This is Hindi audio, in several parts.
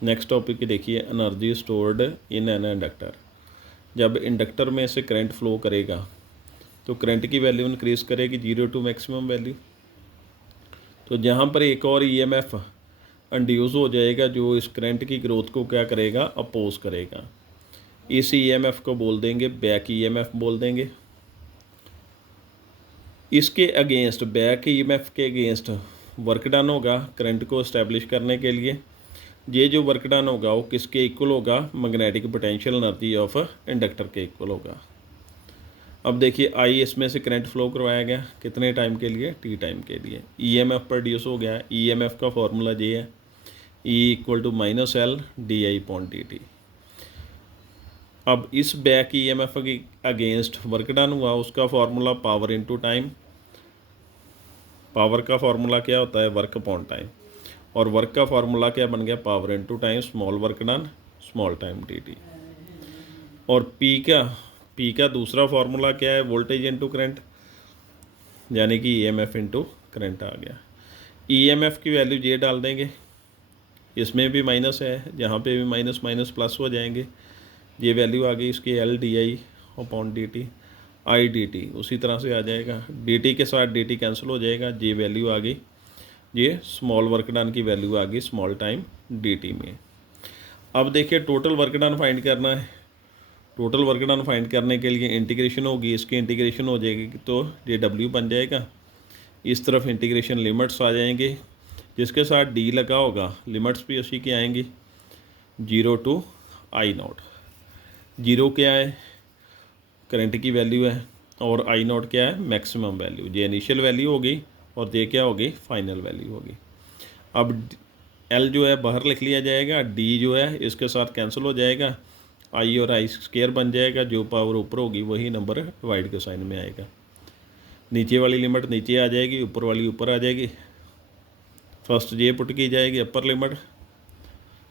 नेक्स्ट टॉपिक देखिए, energy stored in an inductor. जब इंडक्टर में से करंट फ्लो करेगा तो करंट की वैल्यू इंक्रीज़ करेगी 0 टू मैक्सिमम वैल्यू। तो जहाँ पर एक और ईएमएफ इंड्यूस हो जाएगा जो इस करंट की ग्रोथ को क्या करेगा, अपोज करेगा। इस ईएमएफ को बोल देंगे बैक ईएमएफ बोल देंगे। इसके अगेंस्ट, बैक ईएमएफ के अगेंस्ट वर्क डन होगा करंट को इस्टेब्लिश करने के लिए। ये जो वर्क डन होगा वो किसके इक्वल होगा, magnetic potential energy of inductor के इक्वल होगा। अब देखिए आई इसमें से करंट फ्लो करवाया गया कितने टाइम के लिए, टी टाइम के लिए। ईएमएफ प्रोड्यूस हो गया। ईएमएफ का फॉर्मूला ये है, E equal to minus L D I point D T. अब इस बैक ईएमएफ के अगेंस्ट वर्क डन हुआ, उसका formula power into time. Power का फार्मूला क्या होता है, वर्क अपॉन टाइम। और वर्क का फार्मूला क्या बन गया, power into time small work done small time D T. और पी का दूसरा फार्मूला क्या है, वोल्टेज इनटू करंट, यानी कि ईएमएफ इनटू करंट आ गया। ईएमएफ की वैल्यू ये डाल देंगे, इसमें भी माइनस है, जहाँ पे भी माइनस माइनस प्लस हो जाएंगे। ये वैल्यू आ गई इसकी L D I upon D T, I D T उसी तरह से आ जाएगा। डी टी के साथ डी टी कैंसिल हो जाएगा, ये वैल्यू आ गई, ये स्मॉल वर्क डन की वैल्यू आ गई स्मॉल टाइम डी टी में। अब देखिए टोटल वर्क डन फाइंड करना है। टोटल वर्क डन फाइंड करने के लिए इंटीग्रेशन होगी, इसकी इंटीग्रेशन हो जाएगी तो ये डब्ल्यू बन जाएगा। इस तरफ इंटीग्रेशन लिमिट्स आ जाएंगे, जिसके साथ डी लगा होगा, लिमिट्स भी उसी की आएंगी 0 टू आई नॉट। 0 क्या है, करंट की वैल्यू है, और आई नॉट क्या है, मैक्सिमम वैल्यू। ये इनिशियल वैल्यू होगी और ये क्या होगी, फाइनल वैल्यू होगी। अब एल जो है बाहर लिख लिया जाएगा, डी जो है इसके साथ कैंसिल हो जाएगा, आई और आई स्क्वायर बन जाएगा, जो पावर ऊपर होगी वही नंबर डिवाइड के साइन में आएगा। नीचे वाली लिमिट नीचे आ जाएगी, ऊपर वाली ऊपर आ जाएगी। फर्स्ट जे पुट की जाएगी अपर लिमिट,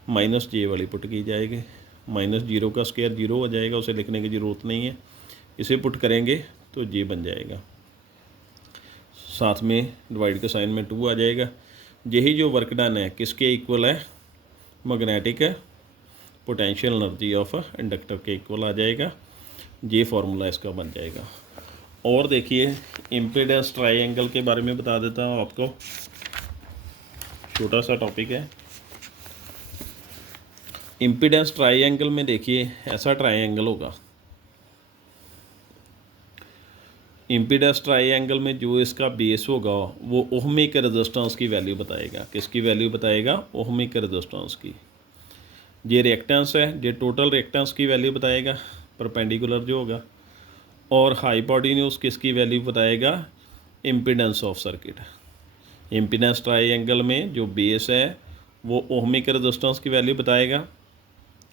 माइनस जे वाली पुट की जाएगी। माइनस 0 का स्क्वायर 0 हो जाएगा, उसे लिखने की ज़रूरत नहीं है। इसे पुट करेंगे तो जे बन जाएगा, साथ में डिवाइड के साइन में 2 आ जाएगा। यही जो वर्क डन है किसके इक्वल है, magnetic potential energy of inductor के इक्वल आ जाएगा। ये फार्मूला इसका बन जाएगा। और देखिए इम्पीडेंस ट्रायंगल के बारे में बता देता हूँ आपको, छोटा सा टॉपिक है। इम्पीडेंस ट्रायंगल में देखिए ऐसा ट्रायंगल होगा। इम्पीडेंस ट्रायंगल में जो इसका बेस होगा वो ओहमिक रेजिस्टेंस की वैल्यू बताएगा। किसकी वैल्यू बताएगा, ओहमिक रेजिस्टेंस की। ये रिएक्टेंस है, ये टोटल रिएक्टेंस की वैल्यू बताएगा परपेंडिकुलर जो होगा। और हाइपोटेन्यूज किसकी वैल्यू बताएगा, impedance of circuit. Impedance triangle में जो बेस है वो ओहमिक रेजिस्टेंस की वैल्यू बताएगा,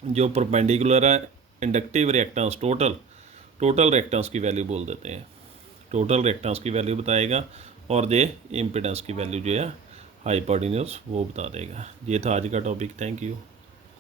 जो परपेंडिकुलर है इंडक्टिव रिएक्टेंस टोटल रिएक्टेंस की वैल्यू बोल देते हैं, टोटल रिएक्टेंस की वैल्यू बताएगा। और ये इम्पीडेंस की वैल्यू जो है हाइपोटेन्यूज वो बता देगा। ये था आज का टॉपिक। Thank you.